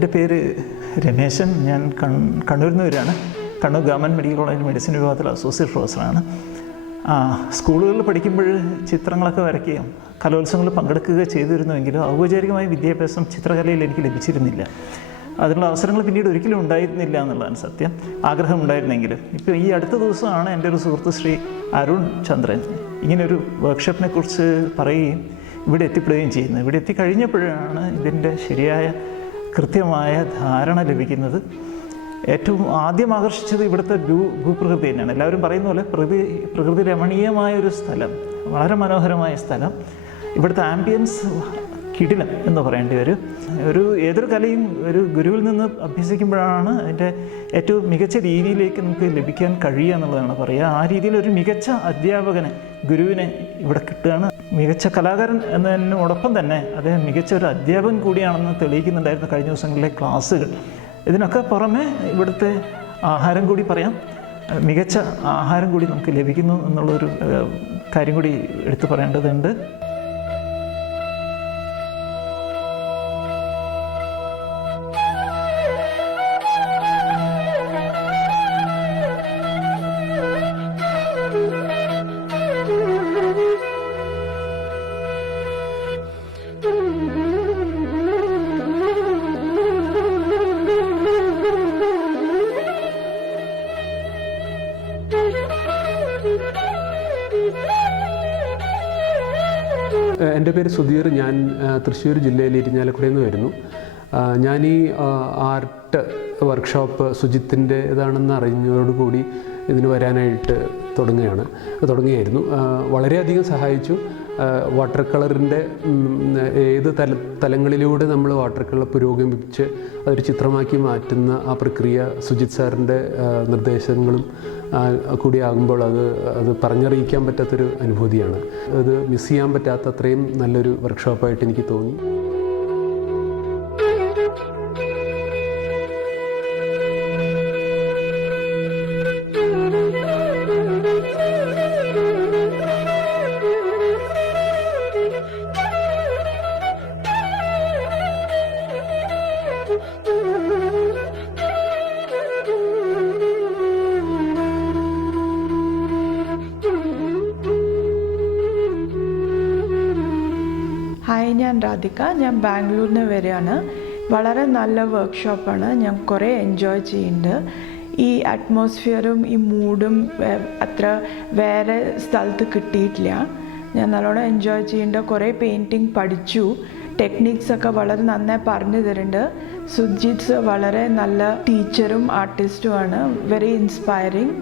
എന്റെ പേര് രമേശൻ. ഞാൻ കൺ കണ്ണൂരിൽ നിന്ന് വരികയാണ് Kannur government medical college medicine വിഭാഗത്തിൽ അസോസിയേറ്റ് പ്രൊഫസറാണ്. സ്കൂളുകളിൽ പഠിക്കുമ്പോൾ ചിത്രങ്ങളൊക്കെ വരയ്ക്കുകയും കലോത്സവങ്ങളിൽ പങ്കെടുക്കുക ചെയ്തിരുന്നുവെങ്കിലും ഔപചാരികമായ വിദ്യാഭ്യാസം ചിത്രകലയിൽ എനിക്ക് ലഭിച്ചിരുന്നില്ല. അതിനുള്ള അവസരങ്ങൾ പിന്നീട് ഒരിക്കലും ഉണ്ടായിരുന്നില്ല എന്നുള്ളതാണ് സത്യം. ആഗ്രഹം ഉണ്ടായിരുന്നെങ്കിലും ഇപ്പോൾ ഈ അടുത്ത ദിവസമാണ് എന്റെ ഒരു സുഹൃത്ത് ശ്രീ അരുൺ ചന്ദ്രൻ. ഇങ്ങനൊരു വർക്ക്ഷോപ്പിനെ കുറിച്ച് പറയുകയും ഇവിടെ എത്തിപ്പെടുകയും ചെയ്യുന്നത്. ഇവിടെ എത്തിക്കഴിഞ്ഞപ്പോഴാണ് ഇതിന്റെ ശരിയായ കൃത്യമായ ധാരണ ലഭിക്കുന്നത്. ഏറ്റവും ആദ്യം ആകർഷിച്ചത് ഇവിടുത്തെ ഭൂ ഭൂപ്രകൃതി തന്നെയാണ്. എല്ലാവരും പറയുന്ന പോലെ പ്രകൃതി പ്രകൃതി രമണീയമായ ഒരു സ്ഥലം വളരെ മനോഹരമായ സ്ഥലം. ഇവിടുത്തെ ആംബിയൻസ് കിടിലം എന്ന് പറയേണ്ടി വരും. ഒരു ഏതൊരു കലയും ഒരു ഗുരുവിൽ നിന്ന് അഭ്യസിക്കുമ്പോഴാണ് അതിന്റെ ഏറ്റവും മികച്ച രീതിയിലേക്ക് നമുക്ക് ലഭിക്കാൻ കഴിയുക എന്നുള്ളതാണ് പറയുക. ആ രീതിയിൽ ഒരു മികച്ച അധ്യാപകനെ ഗുരുവിനെ ഇവിടെ കിട്ടുകയാണ്. മികച്ച കലാകാരൻ എന്നതിനോടൊപ്പം തന്നെ അദ്ദേഹം മികച്ച ഒരു അധ്യാപകൻ കൂടിയാണെന്ന് തെളിയിക്കുന്നുണ്ടായിരുന്നു കഴിഞ്ഞ ദിവസങ്ങളിലെ ക്ലാസ്സുകൾ. ഇതിനൊക്കെ പുറമെ ഇവിടുത്തെ ആഹാരം കൂടി പറയാം. മികച്ച ആഹാരം കൂടി നമുക്ക് ലഭിക്കുന്നു എന്നുള്ളൊരു കാര്യം കൂടി എടുത്തു പറയേണ്ടതുണ്ട്. എന്റെ പേര് സുധീർ. ഞാൻ തൃശ്ശൂർ ജില്ലയിൽ ഇരിഞ്ഞാലക്കുടയിൽ നിന്ന് വരുന്നു ഞാൻ ഈ ആർട്ട് വർക്ക്ഷോപ്പ് സുജിത്തിന്റെതാണെന്ന് അറിഞ്ഞതോടുകൂടി ഇതിന് വരാനായിട്ട് തുടങ്ങുകയാണ് തുടങ്ങിയായിരുന്നു. വളരെയധികം സഹായിച്ചു. വാട്ടർ കളറിന്റെ ഏത് തല തലങ്ങളിലൂടെ നമ്മൾ വാട്ടർ കളർ പുരോഗമിപ്പിച്ച് അതൊരു ചിത്രമാക്കി മാറ്റുന്ന ആ പ്രക്രിയ സുജിത് സാറിന്റെ നിർദ്ദേശങ്ങളും കൂടിയാകുമ്പോൾ അത് അത് പറഞ്ഞറിയിക്കാൻ പറ്റാത്തൊരു അനുഭൂതിയാണ്. അത് മിസ് ചെയ്യാൻ പറ്റാത്ത അത്രയും നല്ലൊരു വർക്ക്ഷോപ്പായിട്ട് എനിക്ക് തോന്നി. രാധിക ഞാൻ ബാംഗ്ലൂരിൽ നിന്ന് വരികയാണ് വളരെ നല്ല വർക്ക്ഷോപ്പാണ് ഞാൻ കുറേ എൻജോയ് ചെയ്യുന്നുണ്ട് ഈ അറ്റ്മോസ്ഫിയറും ഈ മൂഡും അത്ര വേറെ സ്ഥലത്ത് കിട്ടിയിട്ടില്ല. ഞാൻ നല്ലോണം എൻജോയ് ചെയ്യുന്നുണ്ട് കുറേ പെയിന്റിങ് പഠിച്ചു. ടെക്നിക്സ് ഒക്കെ വളരെ നന്നായി പറഞ്ഞു തരുന്നുണ്ട് സുജിത്സ് വളരെ നല്ല ടീച്ചറും ആർട്ടിസ്റ്റുമാണ് വെരി ഇൻസ്പയറിങ്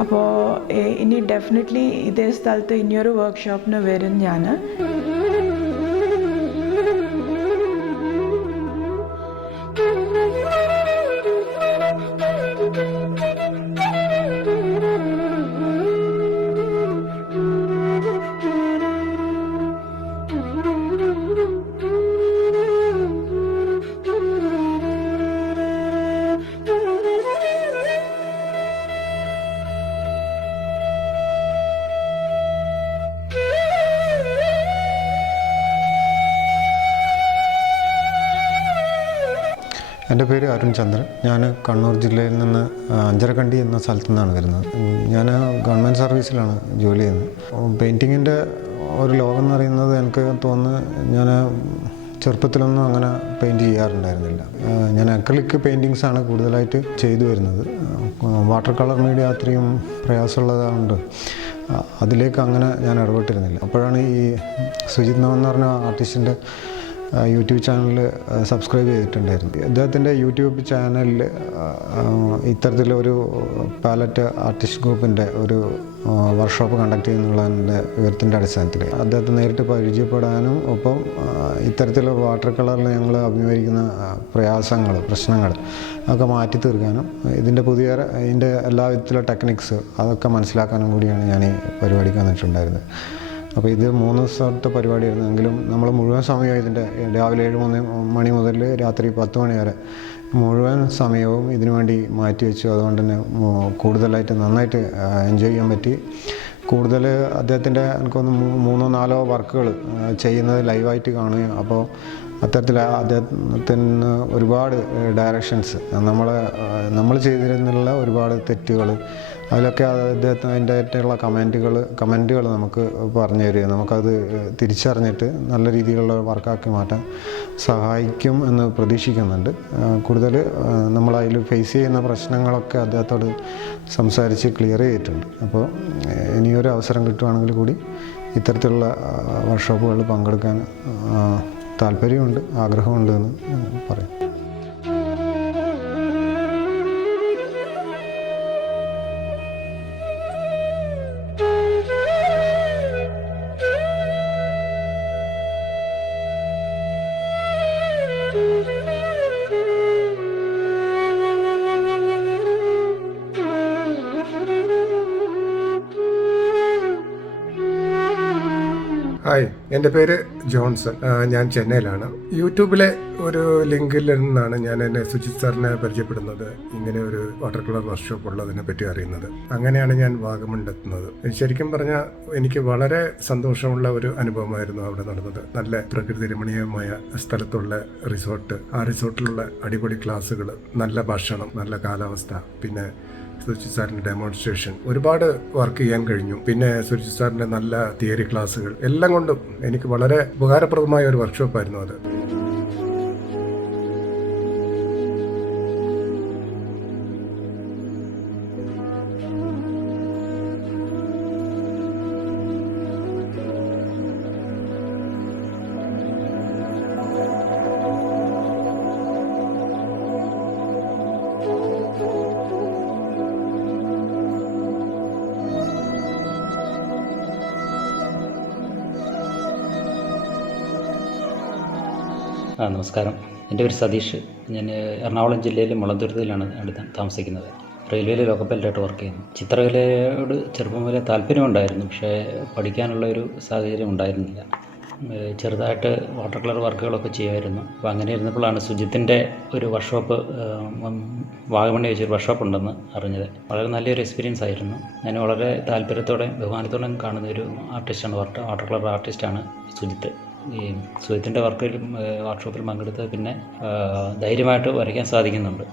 അപ്പോൾ ഇനി ഡെഫിനറ്റ്ലി ഇതേ സ്ഥലത്ത് ഇനിയൊരു വർക്ക്ഷോപ്പിന് വരും ഞാൻ എന്റെ പേര് അരുൺ ചന്ദ്രൻ. ഞാൻ കണ്ണൂർ ജില്ലയിൽ നിന്ന് അഞ്ചരക്കണ്ടി എന്ന സ്ഥലത്തു നിന്നാണ് വരുന്നത്. ഞാൻ ഗവൺമെന്റ് സർവീസിലാണ് ജോലി ചെയ്യുന്നത്. പെയിന്റിങ്ങിന്റെ ഒരു ലോകം എന്ന് പറയുന്നത് എനിക്ക് തോന്നുന്നു ഞാൻ ചെറുപ്പത്തിലൊന്നും അങ്ങനെ പെയിന്റ് ചെയ്യാറുണ്ടായിരുന്നില്ല. ഞാൻ അക്രലിക് പെയിന്റിങ്സാണ് കൂടുതലായിട്ട് ചെയ്തു വരുന്നത്. വാട്ടർ കളർ മീഡിയ അത്രയും പ്രയാസമുള്ളതുകൊണ്ട് അതിലേക്ക് അങ്ങനെ ഞാൻ ഇടപെട്ടിരുന്നില്ല. അപ്പോഴാണ് ഈ സുജിത് നവൻ എന്ന് പറഞ്ഞ ആർട്ടിസ്റ്റിന്റെ യൂട്യൂബ് ചാനൽ സബ്സ്ക്രൈബ് ചെയ്തിട്ടുണ്ടായിരുന്നു. അദ്ദേഹത്തിന്റെ യൂട്യൂബ് ചാനലിൽ ഇത്തരത്തിലൊരു പാലറ്റ് ആർട്ടിസ്റ്റ് ഗ്രൂപ്പിന്റെ ഒരു വർക്ക്ഷോപ്പ് കണ്ടക്ട് ചെയ്യുന്നുള്ളതിന്റെ വിവരത്തിന്റെ അടിസ്ഥാനത്തിൽ അദ്ദേഹത്തെ നേരിട്ട് പരിചയപ്പെടാനും ഒപ്പം ഇത്തരത്തിൽ വാട്ടർ കളറിൽ ഞങ്ങൾ അഭിമുഖീകരിക്കുന്ന പ്രയാസങ്ങൾ പ്രശ്നങ്ങൾ അതൊക്കെ മാറ്റി തീർക്കാനും ഇതിന്റെ പുതിയ ഇതിന്റെ എല്ലാ വിധത്തിലുള്ള ടെക്നിക്സ് അതൊക്കെ മനസ്സിലാക്കാനും കൂടിയാണ് ഞാൻ ഈ പരിപാടിക്ക് വന്നിട്ടുണ്ടായിരുന്നത്. അപ്പോൾ ഇത് മൂന്ന് ദിവസത്തെ പരിപാടിയായിരുന്നു. എങ്കിലും നമ്മൾ മുഴുവൻ സമയവും ഇതിന്റെ രാവിലെ ഏഴ് മൂന്ന് മണി മുതൽ രാത്രി പത്ത് മണി വരെ മുഴുവൻ സമയവും ഇതിനു വേണ്ടി മാറ്റി വെച്ചു. അതുകൊണ്ട് തന്നെ കൂടുതലായിട്ട് നന്നായിട്ട് എൻജോയ് ചെയ്യാൻ പറ്റി. കൂടുതൽ അദ്ദേഹത്തിന്റെ എനിക്കൊന്ന് മൂന്നോ നാലോ വർക്കുകൾ ചെയ്യുന്നത് ലൈവായിട്ട് കാണുകയും അപ്പോൾ അത്തരത്തിൽ അദ്ദേഹത്തിന് ഒരുപാട് ഡയറക്ഷൻസ് നമ്മൾ നമ്മൾ ചെയ്തിരുന്നുള്ള ഒരുപാട് തെറ്റുകൾ അതിലൊക്കെ അദ്ദേഹത്തിന് അതിന്റെതായിട്ടുള്ള കമന്റുകൾ കമന്റുകൾ നമുക്ക് പറഞ്ഞു തരിക നമുക്കത് തിരിച്ചറിഞ്ഞിട്ട് നല്ല രീതിയിലുള്ള വർക്കാക്കി മാറ്റാൻ സഹായിക്കും എന്ന് പ്രതീക്ഷിക്കുന്നുണ്ട്. കൂടുതൽ നമ്മളതിൽ ഫേസ് ചെയ്യുന്ന പ്രശ്നങ്ങളൊക്കെ അദ്ദേഹത്തോട് സംസാരിച്ച് ക്ലിയർ ചെയ്തിട്ടുണ്ട്. അപ്പോൾ ഇനിയൊരു അവസരം കിട്ടുവാണെങ്കിൽ കൂടി ഇത്തരത്തിലുള്ള വർക്ക്ഷോപ്പുകളിൽ പങ്കെടുക്കാൻ താല്പര്യമുണ്ട് ആഗ്രഹമുണ്ട് എന്ന് പറയും. എന്റെ പേര് ജോൺസൺ. ഞാൻ ചെന്നൈയിലാണ്. യൂട്യൂബിലെ ഒരു ലിങ്കിൽ നിന്നാണ് ഞാൻ എന്നെ സുജിത് സാറിനെ പരിചയപ്പെടുന്നത്. ഇങ്ങനെ ഒരു വാട്ടർ കളർ വർക്ക്ഷോപ്പ് ഉള്ളതിനെ പറ്റി അറിയുന്നത്. അങ്ങനെയാണ് ഞാൻ വാഗമണ്ടെത്തുന്നത്. ശരിക്കും പറഞ്ഞാൽ എനിക്ക് വളരെ സന്തോഷമുള്ള ഒരു അനുഭവമായിരുന്നു അവിടെ നടന്നത്. നല്ല പ്രകൃതി രമണീയമായ സ്ഥലത്തുള്ള റിസോർട്ട്. ആ റിസോർട്ടിലുള്ള അടിപൊളി ക്ലാസ്സുകൾ നല്ല ഭക്ഷണം നല്ല കാലാവസ്ഥ പിന്നെ സുജിത് സാറിന്റെ ഡെമോൺസ്ട്രേഷൻ ഒരുപാട് വർക്ക് ചെയ്യാൻ കഴിഞ്ഞു. പിന്നെ സുരജിത് സാറിന്റെ നല്ല തിയറി ക്ലാസ്സുകൾ എല്ലാം കൊണ്ടും എനിക്ക് വളരെ ഉപകാരപ്രദമായ ഒരു വർക്ക്ഷോപ്പായിരുന്നു അത്. ആ നമസ്കാരം. എന്റെ പേര് സതീഷ്. ഞാൻ എറണാകുളം ജില്ലയിലെ മുളന്തുരുത്തിലാണ് താമസിക്കുന്നത്. റെയിൽവേയിൽ ലോക്കപ്പൈലറ്റായിട്ട് വർക്ക് ചെയ്യുന്നു. ചിത്രകലയോട് ചെറുപ്പം മുതലേ താല്പര്യമുണ്ടായിരുന്നു പക്ഷേ പഠിക്കാനുള്ള ഒരു സാഹചര്യം ഉണ്ടായിരുന്നില്ല. ചെറുതായിട്ട് വാട്ടർ കളർ വർക്കുകളൊക്കെ ചെയ്യുമായിരുന്നു. അപ്പോൾ അങ്ങനെ ഇരുന്നപ്പോഴാണ് സുജിത്തിന്റെ ഒരു വർക്ക്ഷോപ്പ് വാഗമണ്ണി വെച്ചൊരു വർക്ക്ഷോപ്പ് ഉണ്ടെന്ന് അറിഞ്ഞത്. വളരെ നല്ലൊരു എക്സ്പീരിയൻസ് ആയിരുന്നു. ഞാൻ വളരെ താല്പര്യത്തോടെ ബഹുമാനത്തോടെയും കാണുന്ന ഒരു ആർട്ടിസ്റ്റാണ് വാട്ടർ കളർ ആർട്ടിസ്റ്റാണ് സുജിത്ത്. ഈ സുഹൃത്തിന്റെ വർക്ക് വർക്ക്ഷോപ്പിൽ പങ്കെടുത്ത് പിന്നെ ധൈര്യമായിട്ട് വരയ്ക്കാൻ സാധിക്കുന്നുണ്ട്.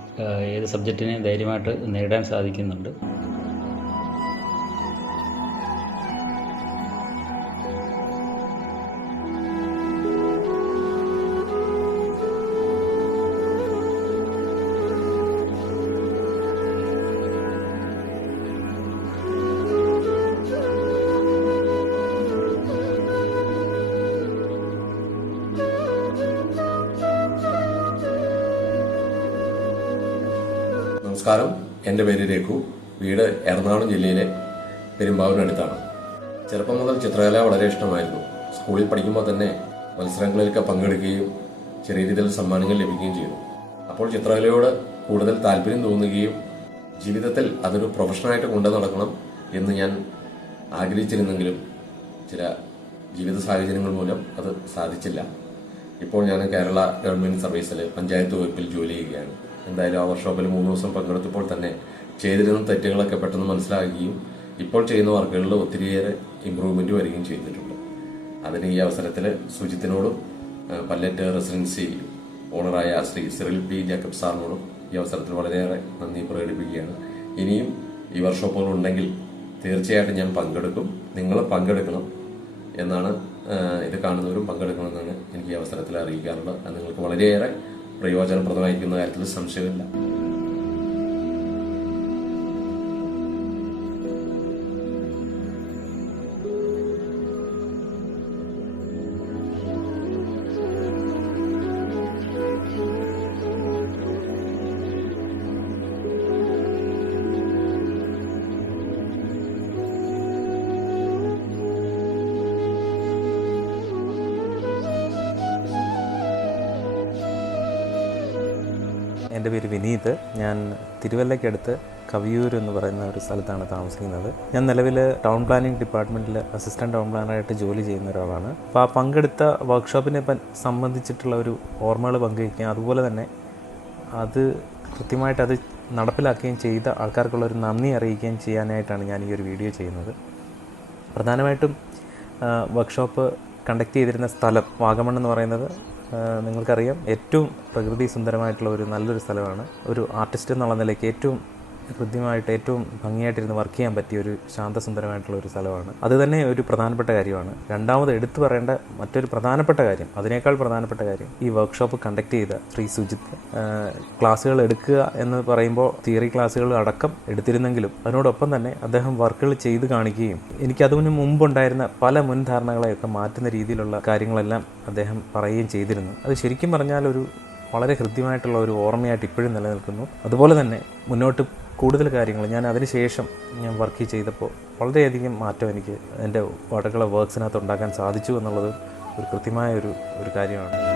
ഏത് സബ്ജക്റ്റിനെയും ധൈര്യമായിട്ട് നേരിടാൻ സാധിക്കുന്നുണ്ട്. നമസ്കാരം. എന്റെ പേര് രഘു. വീട് എറണാകുളം ജില്ലയിലെ പെരുമ്പാവൂരിനടുത്താണ് ചെറുപ്പം മുതൽ ചിത്രകല വളരെ ഇഷ്ടമായിരുന്നു. സ്കൂളിൽ പഠിക്കുമ്പോൾ തന്നെ മത്സരങ്ങളിലൊക്കെ പങ്കെടുക്കുകയും ചെറിയ രീതിയിൽ സമ്മാനങ്ങൾ ലഭിക്കുകയും ചെയ്തു. അപ്പോൾ ചിത്രകലയോട് കൂടുതൽ താല്പര്യം തോന്നുകയും ജീവിതത്തിൽ അതൊരു പ്രൊഫഷനായിട്ട് കൊണ്ടു നടക്കണം എന്ന് ഞാൻ ആഗ്രഹിച്ചിരുന്നെങ്കിലും ചില ജീവിത സാഹചര്യങ്ങൾ മൂലം അത് സാധിച്ചില്ല. ഇപ്പോൾ ഞാൻ കേരള ഗവൺമെന്റ് സർവീസിൽ പഞ്ചായത്ത് വകുപ്പിൽ ജോലി ചെയ്യുകയാണ്. എന്തായാലും ആ വർക്ക്ഷോപ്പിൽ മൂന്ന് ദിവസം പങ്കെടുത്തപ്പോൾ തന്നെ ചെയ്തിരുന്ന തെറ്റുകളൊക്കെ പെട്ടെന്ന് മനസ്സിലാക്കുകയും ഇപ്പോൾ ചെയ്യുന്ന വർക്കുകളിൽ ഒത്തിരിയേറെ ഇമ്പ്രൂവ്മെന്റ് വരികയും ചെയ്തിട്ടുണ്ട്. അതിന് ഈ അവസരത്തിൽ സുജിത്തിനോടും പല്ലറ്റ് റെസിഡൻസി ഓണറായ ശ്രീ സിറിൽ പി ജേക്കബ് സാറിനോടും ഈ അവസരത്തിൽ വളരെയേറെ നന്ദി പ്രകടിപ്പിക്കുകയാണ്. ഇനിയും ഈ വർക്ക്ഷോപ്പുകൾ ഉണ്ടെങ്കിൽ തീർച്ചയായിട്ടും ഞാൻ പങ്കെടുക്കും. നിങ്ങൾ പങ്കെടുക്കണം എന്നാണ് ഇത് കാണുന്നവരും പങ്കെടുക്കണമെന്നാണ് എനിക്ക് ഈ അവസരത്തിൽ അറിയിക്കാറുള്ളത്. അത് നിങ്ങൾക്ക് വളരെയേറെ പ്രയോജനപ്രദമായിരിക്കുന്ന കാര്യത്തിൽ സംശയമില്ല. എന്റെ പേര് വിനീത്. ഞാൻ തിരുവല്ലയ്ക്കടുത്ത് കവിയൂർ എന്ന് പറയുന്ന ഒരു സ്ഥലത്താണ് താമസിക്കുന്നത്. ഞാൻ നിലവിൽ ടൗൺ പ്ലാനിംഗ് ഡിപ്പാർട്ട്മെന്റിൽ അസിസ്റ്റന്റ് ടൗൺ പ്ലാനറായിട്ട് ജോലി ചെയ്യുന്ന ഒരാളാണ്. അപ്പോൾ ആ പങ്കെടുത്ത വർക്ക്ഷോപ്പിനെ സംബന്ധിച്ചിട്ടുള്ള ഒരു ഓർമ്മകൾ പങ്കുവയ്ക്കുകയും അതുപോലെ തന്നെ അത് കൃത്യമായിട്ട് അത് നടപ്പിലാക്കുകയും ചെയ്ത ആൾക്കാർക്കുള്ള ഒരു നന്ദി അറിയിക്കുകയും ചെയ്യാനായിട്ടാണ് ഞാൻ ഈ ഒരു വീഡിയോ ചെയ്യുന്നത്. പ്രധാനമായിട്ടും വർക്ക്ഷോപ്പ് കണ്ടക്ട് ചെയ്തിരുന്ന സ്ഥലം വാഗമൺ എന്ന് പറയുന്നത് നിങ്ങൾക്കറിയാം ഏറ്റവും പ്രകൃതി സുന്ദരമായിട്ടുള്ള ഒരു നല്ലൊരു സ്ഥലമാണ്. ഒരു ആർട്ടിസ്റ്റ് എന്നുള്ള നിലയ്ക്ക് ഏറ്റവും കൃത്യമായിട്ട് ഏറ്റവും ഭംഗിയായിട്ടിരുന്ന് വർക്ക് ചെയ്യാൻ പറ്റിയ ഒരു ശാന്തസുന്ദരമായിട്ടുള്ള ഒരു സ്ഥലമാണ്. അത് തന്നെ ഒരു പ്രധാനപ്പെട്ട കാര്യമാണ്. രണ്ടാമത് എടുത്തു പറയേണ്ട മറ്റൊരു പ്രധാനപ്പെട്ട കാര്യം അതിനേക്കാൾ പ്രധാനപ്പെട്ട കാര്യം ഈ വർക്ക്ഷോപ്പ് കണ്ടക്ട് ചെയ്ത ശ്രീ സുജിത്ത് ക്ലാസ്സുകൾ എടുക്കുക എന്ന് പറയുമ്പോൾ തിയറി ക്ലാസ്സുകൾ അടക്കം എടുത്തിരുന്നെങ്കിലും അതിനോടൊപ്പം തന്നെ അദ്ദേഹം വർക്കുകൾ ചെയ്ത് കാണിക്കുകയും എനിക്കതിന് മുമ്പുണ്ടായിരുന്ന പല മുൻധാരണകളെയൊക്കെ മാറ്റുന്ന രീതിയിലുള്ള കാര്യങ്ങളെല്ലാം അദ്ദേഹം പറയുകയും ചെയ്തിരുന്നു. അത് ശരിക്കും പറഞ്ഞാൽ ഒരു വളരെ ഹൃദ്യമായിട്ടുള്ള ഒരു ഓർമ്മയായിട്ട് ഇപ്പോഴും നിലനിൽക്കുന്നു. അതുപോലെ തന്നെ മുന്നോട്ട് കൂടുതൽ കാര്യങ്ങൾ. ഞാൻ അതിനുശേഷം ഞാൻ വർക്ക് ചെയ്തപ്പോൾ വളരെയധികം മാറ്റം എനിക്ക് എന്റെ വാട്ടർ കളർ വർക്ക്സിനകത്ത് ഉണ്ടാക്കാൻ സാധിച്ചു എന്നുള്ളത് ഒരു കൃത്യമായ ഒരു ഒരു കാര്യമാണ്.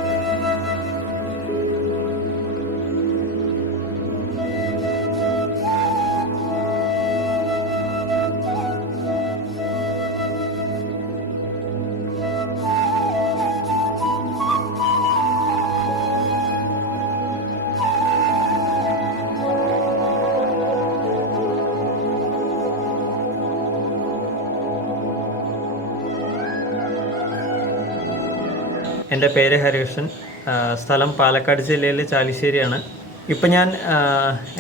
എന്റെ പേര് ഹരികൃഷ്ണൻ. സ്ഥലം പാലക്കാട് ജില്ലയിലെ ചാലിശ്ശേരിയാണ്. ഇപ്പം ഞാൻ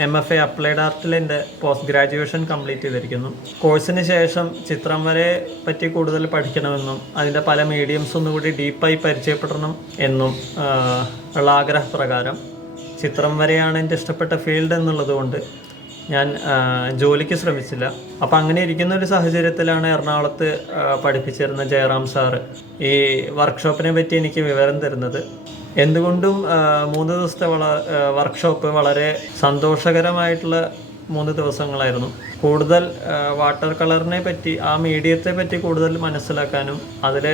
എം എഫ് എ അപ്ലൈഡ് ആർട്ടിൽ എന്റെ പോസ്റ്റ് ഗ്രാജുവേഷൻ കംപ്ലീറ്റ് ചെയ്തിരിക്കുന്നു. കോഴ്സിന് ശേഷം ചിത്രം വരെ പറ്റി കൂടുതൽ പഠിക്കണമെന്നും അതിന്റെ പല മീഡിയംസ് ഒന്നുകൂടി ഡീപ്പായി പരിചയപ്പെടണം എന്നും ഉള്ള ആഗ്രഹപ്രകാരം ചിത്രം വരെയാണ് എന്റെ ഇഷ്ടപ്പെട്ട ഫീൽഡ് എന്നുള്ളത് കൊണ്ട് ഞാൻ ജോലിക്ക് ശ്രമിച്ചില്ല. അപ്പം അങ്ങനെ ഇരിക്കുന്ന ഒരു സാഹചര്യത്തിലാണ് എറണാകുളത്ത് പഠിപ്പിച്ചിരുന്ന ജയറാം സാറ് ഈ വർക്ക്ഷോപ്പിനെ പറ്റി എനിക്ക് വിവരം തരുന്നത്. എന്തുകൊണ്ടും മൂന്ന് ദിവസത്തെ വള വർക്ക്ഷോപ്പ് വളരെ സന്തോഷകരമായിട്ടുള്ള മൂന്ന് ദിവസങ്ങളായിരുന്നു. കൂടുതൽ വാട്ടർ കളറിനെ പറ്റി ആ മീഡിയത്തെ പറ്റി കൂടുതൽ മനസ്സിലാക്കാനും അതിൽ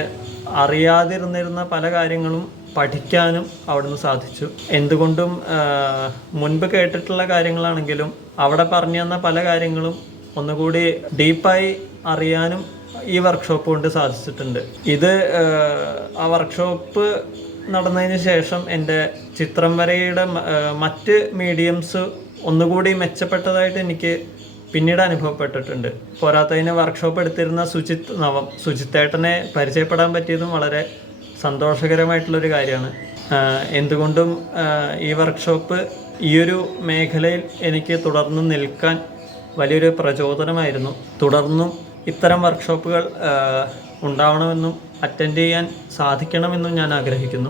അറിയാതിരുന്നിരുന്ന പല കാര്യങ്ങളും പഠിക്കാനും അവിടുന്ന് സാധിച്ചു. എന്തുകൊണ്ടും മുൻപ് കേട്ടിട്ടുള്ള കാര്യങ്ങളാണെങ്കിലും അവിടെ പറഞ്ഞു തന്ന പല കാര്യങ്ങളും ഒന്നുകൂടി ഡീപ്പായി അറിയാനും ഈ വർക്ക്ഷോപ്പ് കൊണ്ട് സാധിച്ചിട്ടുണ്ട്. ഇത് ആ, വർക്ക്ഷോപ്പ് നടന്നതിന് ശേഷം എന്റെ ചിത്രം വരയുടെ മറ്റ് മീഡിയംസ് ഒന്നുകൂടി മെച്ചപ്പെട്ടതായിട്ട് എനിക്ക് പിന്നീട് അനുഭവപ്പെട്ടിട്ടുണ്ട്. പോരാത്തതിന് വർക്ക്ഷോപ്പ് എടുത്തിരുന്ന സുജിത് നവം സുജിത്തേട്ടനെ പരിചയപ്പെടാൻ പറ്റിയതും വളരെ സന്തോഷകരമായിട്ടുള്ളൊരു കാര്യമാണ്. എന്തുകൊണ്ടും ഈ വർക്ക്ഷോപ്പ് ഈയൊരു മേഖലയിൽ എനിക്ക് തുടർന്ന് നിൽക്കാൻ വലിയൊരു പ്രചോദനമായിരുന്നു. തുടർന്നും ഇത്തരം വർക്ക്ഷോപ്പുകൾ ഉണ്ടാവണമെന്നും അറ്റൻഡ് ചെയ്യാൻ സാധിക്കണമെന്നും ഞാൻ ആഗ്രഹിക്കുന്നു.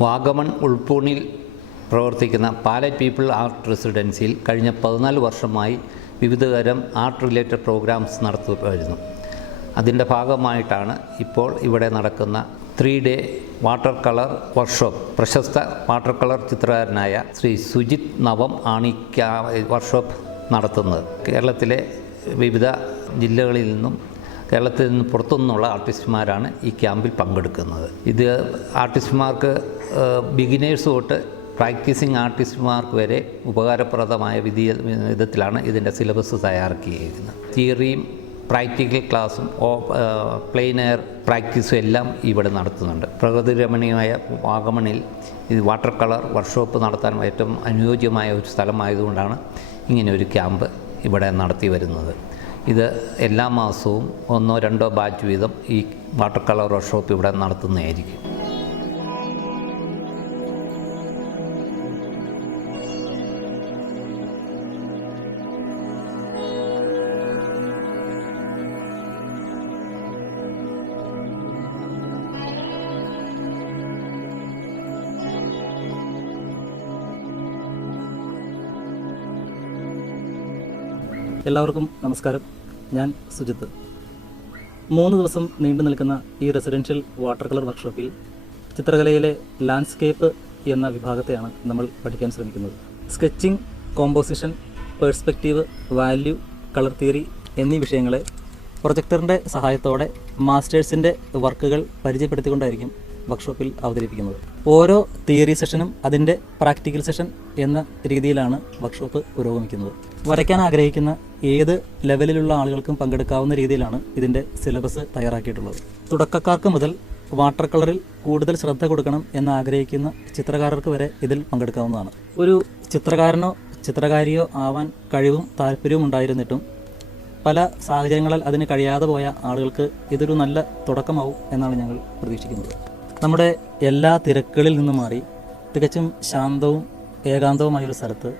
വാഗമൺ ഉൾപ്പൂണിൽ പ്രവർത്തിക്കുന്ന പാലറ്റ് പീപ്പിൾ ആർട്ട് റെസിഡൻസിയിൽ കഴിഞ്ഞ പതിനാല് വർഷമായി വിവിധതരം ആർട്ട് റിലേറ്റഡ് പ്രോഗ്രാംസ് നടത്തുമായിരുന്നു അതിന്റെ ഭാഗമായിട്ടാണ് ഇപ്പോൾ ഇവിടെ നടക്കുന്ന three day water colour workshop. പ്രശസ്ത വാട്ടർ കളർ ചിത്രകാരനായ ശ്രീ സുജിത് നവം ആണ് ഈ ക്യാ- വർക്ക്ഷോപ്പ് നടത്തുന്നത്. കേരളത്തിലെ വിവിധ ജില്ലകളിൽ നിന്നും കേരളത്തിൽ നിന്ന് പുറത്തുനിന്നുള്ള ആർട്ടിസ്റ്റുമാരാണ് ഈ ക്യാമ്പിൽ പങ്കെടുക്കുന്നത്. ഇത് ആർട്ടിസ്റ്റുമാർക്ക് ബിഗിനേഴ്സ് തൊട്ട് പ്രാക്ടീസിങ് ആർട്ടിസ്റ്റുമാർക്ക് വരെ ഉപകാരപ്രദമായ വിധി വിധത്തിലാണ് ഇതിന്റെ സിലബസ് തയ്യാറാക്കിയിരിക്കുന്നത്. തിയറിയും പ്രാക്ടിക്കൽ ക്ലാസ്സും പ്ലെയിൻ എയർ പ്രാക്ടീസും എല്ലാം ഇവിടെ നടത്തുന്നുണ്ട്. പ്രകൃതി രമണീയമായ വാഗമണിൽ ഇത് വാട്ടർ കളർ വർക്ക്ഷോപ്പ് നടത്താൻ ഏറ്റവും അനുയോജ്യമായ ഒരു സ്ഥലമായതുകൊണ്ടാണ് ഇങ്ങനെ ഒരു ക്യാമ്പ് ഇവിടെ നടത്തി വരുന്നത്. ഇത് എല്ലാ മാസവും ഒന്നോ രണ്ടോ ബാച്ച് വീതം ഈ വാട്ടർ കളർ വർക്ക്ഷോപ്പ് ഇവിടെ നടത്തുന്നതായിരിക്കും. എല്ലാവർക്കും നമസ്കാരം. ഞാൻ സുജിത്ത്. മൂന്ന് ദിവസം നീണ്ടു നിൽക്കുന്ന ഈ റെസിഡൻഷ്യൽ വാട്ടർ കളർ വർക്ക്ഷോപ്പിൽ ചിത്രകലയിലെ ലാൻഡ്സ്കേപ്പ് എന്ന വിഭാഗത്തെയാണ് നമ്മൾ പഠിക്കാൻ ശ്രമിക്കുന്നത്. Sketching composition perspective value colour theory എന്നീ വിഷയങ്ങളെ പ്രൊജക്ടറിന്റെ സഹായത്തോടെ മാസ്റ്റേഴ്സിന്റെ വർക്കുകൾ പരിചയപ്പെടുത്തിക്കൊണ്ടായിരിക്കും വർക്ക്ഷോപ്പിൽ അവതരിപ്പിക്കുന്നത്. ഓരോ തിയറി സെഷനും അതിന്റെ പ്രാക്ടിക്കൽ സെഷൻ എന്ന രീതിയിലാണ് വർക്ക്ഷോപ്പ് പുരോഗമിക്കുന്നത്. വരയ്ക്കാൻ ആഗ്രഹിക്കുന്ന ഏത് ലെവലിലുള്ള ആളുകൾക്കും പങ്കെടുക്കാവുന്ന രീതിയിലാണ് ഇതിന്റെ സിലബസ് തയ്യാറാക്കിയിട്ടുള്ളത്. തുടക്കക്കാർക്ക് മുതൽ വാട്ടർ കളറിൽ കൂടുതൽ ശ്രദ്ധ കൊടുക്കണം എന്ന് ആഗ്രഹിക്കുന്ന ചിത്രകാരർക്ക് വരെ ഇതിൽ പങ്കെടുക്കാവുന്നതാണ്. ഒരു ചിത്രകാരനോ ചിത്രകാരിയോ ആവാൻ കഴിവും താല്പര്യവും ഉണ്ടായിരുന്നിട്ടും പല സാഹചര്യങ്ങളിൽ അതിന് കഴിയാതെ പോയ ആളുകൾക്ക് ഇതൊരു നല്ല തുടക്കമാവും എന്നാണ് ഞങ്ങൾ പ്രതീക്ഷിക്കുന്നത്. നമ്മുടെ എല്ലാ തിരക്കുകളിൽ നിന്നും മാറി തികച്ചും ശാന്തവും ഏകാന്തവുമായ ഒരു സ്ഥലത്ത്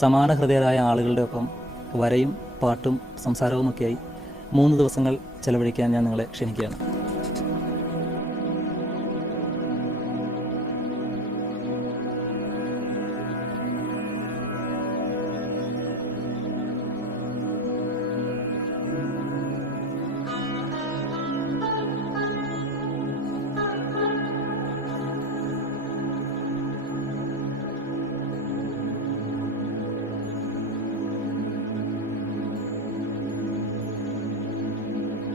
സമാന ഹൃദയരായ ആളുകളുടെ ഒപ്പം വരയും പാട്ടും സംസാരവുമൊക്കെയായി മൂന്ന് ദിവസങ്ങൾ ചെലവഴിക്കാൻ ഞാൻ നിങ്ങളെ ക്ഷണിക്കുകയാണ്.